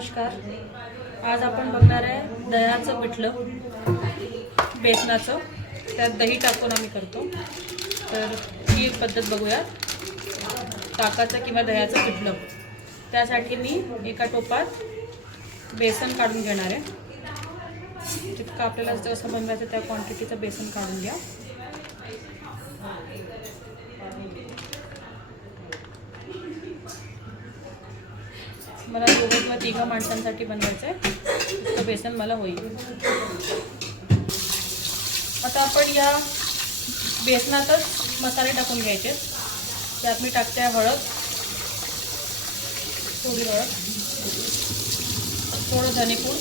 नमस्कार. आज आपण बघणार आहे दह्याचं पिठलं बेसनाचं. त्यात दही टाकून आम्ही करतो. तर ही एक पद्धत बघूया. ताकाचं किंवा दह्याचं पिठलं. त्यासाठी मी एका टोपात बेसन काढून घेणार आहे. जितकं आपल्याला जसं बनवायचं त्या क्वांटिटीचं बेसन काढून घ्या. मला 2 किंवा 3 माणसांसाठी बनवायचं आहे. इतकं बेसन मला होईल. आता आपण या बेसनातच मसाले टाकून घ्यायचे. त्यात मी टाकते हळद, थोडी हळद, थोडं धनेपूड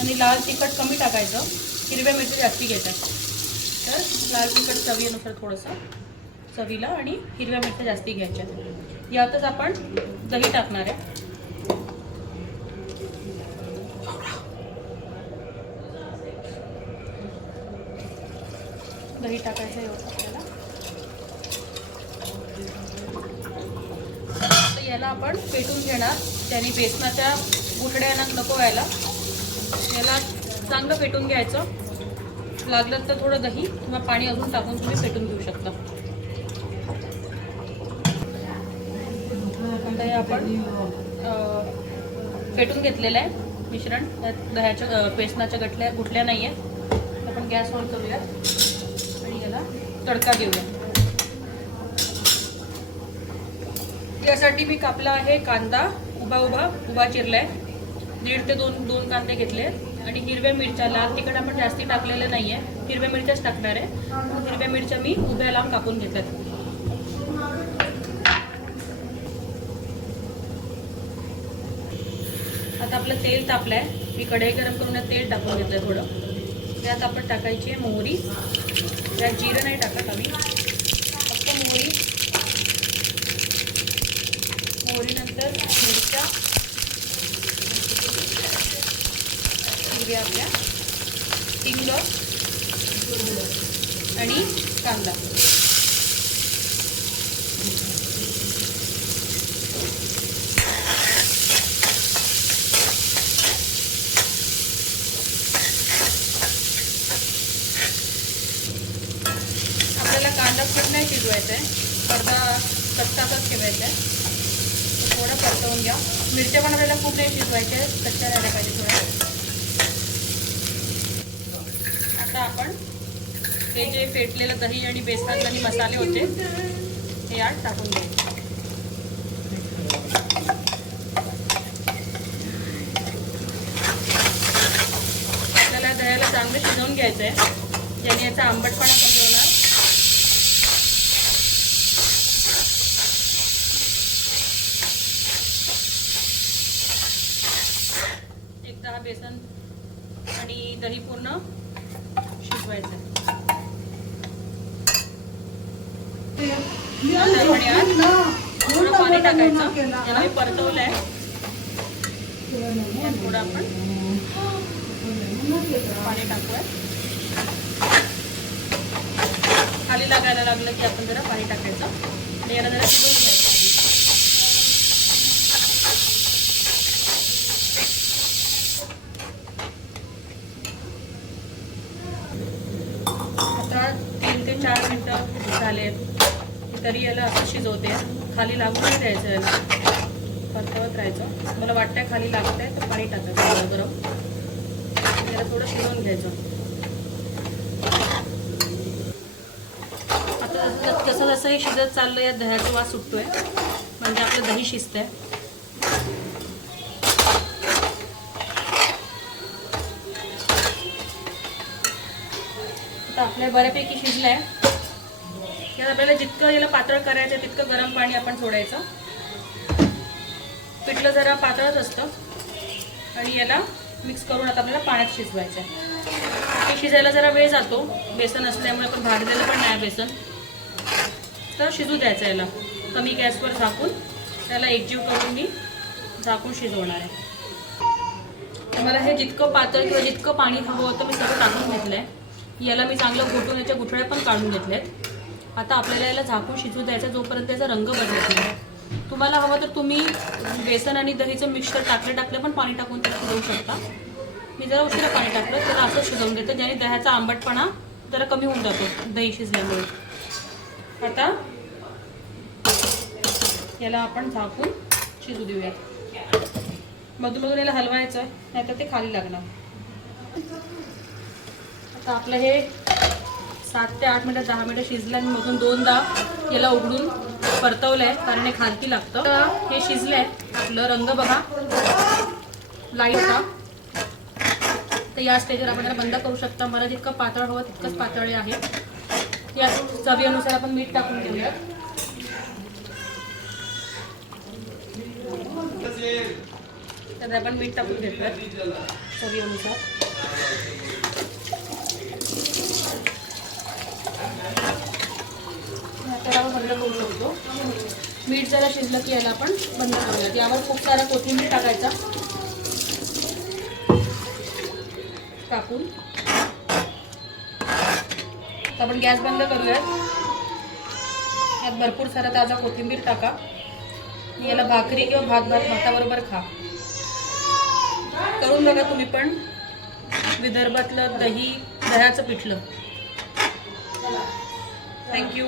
आणि लाल तिखट कमी टाकायचं. हिरव्या मिरची जास्ती घ्यायच्या. तर लाल तिखट चवीनुसार थोडंसं चवीला आणि हिरव्या मिरच्या जास्ती घ्यायच्या. यातच आपण दही टाकणार आहे. दही टाकायचं आहे आपल्याला. तर याला आपण पेटून घेणार. त्याने बेसनाच्या गुठड्या नको व्हायला. याला चांगलं पेटून घ्यायचं. लागलं तर थोडं दही किंवा पाणी अजून टाकून तुम्ही पेटून घेऊ शकता. आता हे आपण पेटून घेतलेलं आहे मिश्रण. दह्याच्या बेसनाच्या गुठल्या नाही आहेत. आपण गॅस ऑन करूया आणि याला तडका देऊया. यासाठी मी कापला आहे कांदा. उभा चिरला आहे. 1.5 ते 2 कांदे घेतले आणि हिरव्या मिरच्या. लाल तिखट आपण जास्ती टाकलेलं नाही आहे. हिरव्या मिरच्याच टाकणार आहे. हिरव्या मिरच्या मी उभ्या लांब कापून घेतल्यात. आता आपलं तेल तापलं आहे. मी कढई गरम करून तेल टाकून घेतलं थोडं. त्यात आपण टाकायची आहे मोहरी. त्यात जिरं नाही टाकत आम्ही, फक्त मोहरीनंतर मिरच्या हिरव्या आपल्या, हिंग आणि कांदा. कांदा खूप नाही शिजवायचा आहे. अर्धा कच्चाच ठेवायचा आहे. थोडं परतवून घ्या. मिरच्या पण आपल्याला खूप नाही शिजवायच्या आहेत. कच्च्या राहायला पाहिजे थोड्या. आता आपण हे जे फेटलेलं दही आणि बेसनात आणि मसाले होते हे यात टाकून घ्यायचे. आपल्याला दह्याला चांगलं शिजवून घ्यायचं आहे. ज्याने याचा आंबटपणा कमी होणार. एकदा बेसन आणि दही पूर्ण शिजवायचं. थोडं पाणी टाकायचं. याला मी परतवलं आहे. थोडं आपण पाणी टाकूया. खाली लागायला लागलं की आपण जरा पाणी टाकायचं आणि याला जरा शिजवून घ्यायचं. आता 3 ते 4 मिनटं झालेत तरी याला असं शिजवते. खाली लागून नाही द्यायचं. याला परतवत राहायचं. मला वाटतंय खाली लागत आहे तर पाणी टाकायचं गरम. याला थोडं शिजवून घ्यायचं. आता जसं जसं हे शिजत चाललं या दह्याचा वास सुटतोय म्हणजे आपलं दही शिजतंय. आता आपल्या बऱ्यापैकी शिजलं आहे. यात आपल्याला जितकं याला पातळ करायचं तितकं गरम पाणी आपण सोडायचं. पिठलं जरा पातळच असतं आणि याला मिक्स करून आता आपल्याला पाण्यात शिजवायचं आहे. हे शिजायला जरा वेळ जातो. बेसन असल्यामुळे आपण भाजलेलं पण नाही बेसन. तर शिजू द्यायचं. याला कमी गॅसवर झाकून त्याला एकजीव करून मी झाकून शिजवणार आहे. मला हे जितकं पातळ किंवा जितकं पाणी हवं होतं मी सगळं टाकून घेतलं आहे. याला मी चांगलं घोटून याच्या गुठळ्या पण काढून घेतल्यात. आता आपल्याला याला झाकून शिजू द्यायचा जोपर्यंत त्याचा रंग बदलत नाही. तुम्हाला हवं तर तुम्ही बेसन आणि दहीचं मिक्सचर टाकलं पण पाणी टाकून त्याला शिजवू शकता. मी जरा उशिरा पाणी टाकलं त्याला असं शिजवून देतं, ज्याने दह्याचा आंबटपणा जरा कमी होऊन जातो दही शिजल्यामुळे. आता याला आपण झाकून शिजू देऊया. मधून याला हलवायचं आहे, नाहीतर ते खाली लागणार. आता आपलं हे 7 ते 8 मिनिटं 10 मिनिटं शिजलं आणि मधून 2दा याला उघडून परतवलं आहे, कारण हे खालती लागतं. हे शिजलं आहे आपलं. रंग बघा लाईट का. तर या स्टेजवर आपण याला बंद करू शकता. मला जितकं पातळ हवं तितकंच पातळ आहे. या चवीनुसार आपण मीठ टाकून घेऊया. तर आपण मीठ टाकून घेतोय चवीनुसार. त्याला आपण बंद करू शकतो. मीठ जरा शिजलं की याला आपण बंद करूयात. यावर खूप सारा कोथिंबीर टाकायचा टाकून. आपण गॅस बंद करूयात. यात भरपूर सारा ताजा कोथिंबीर टाका. याला भाकरी किंवा भाताबरोबर खा. करून बघा तुम्ही पण. विदर्भातलं दह्याचं पिठलं. थँक्यू.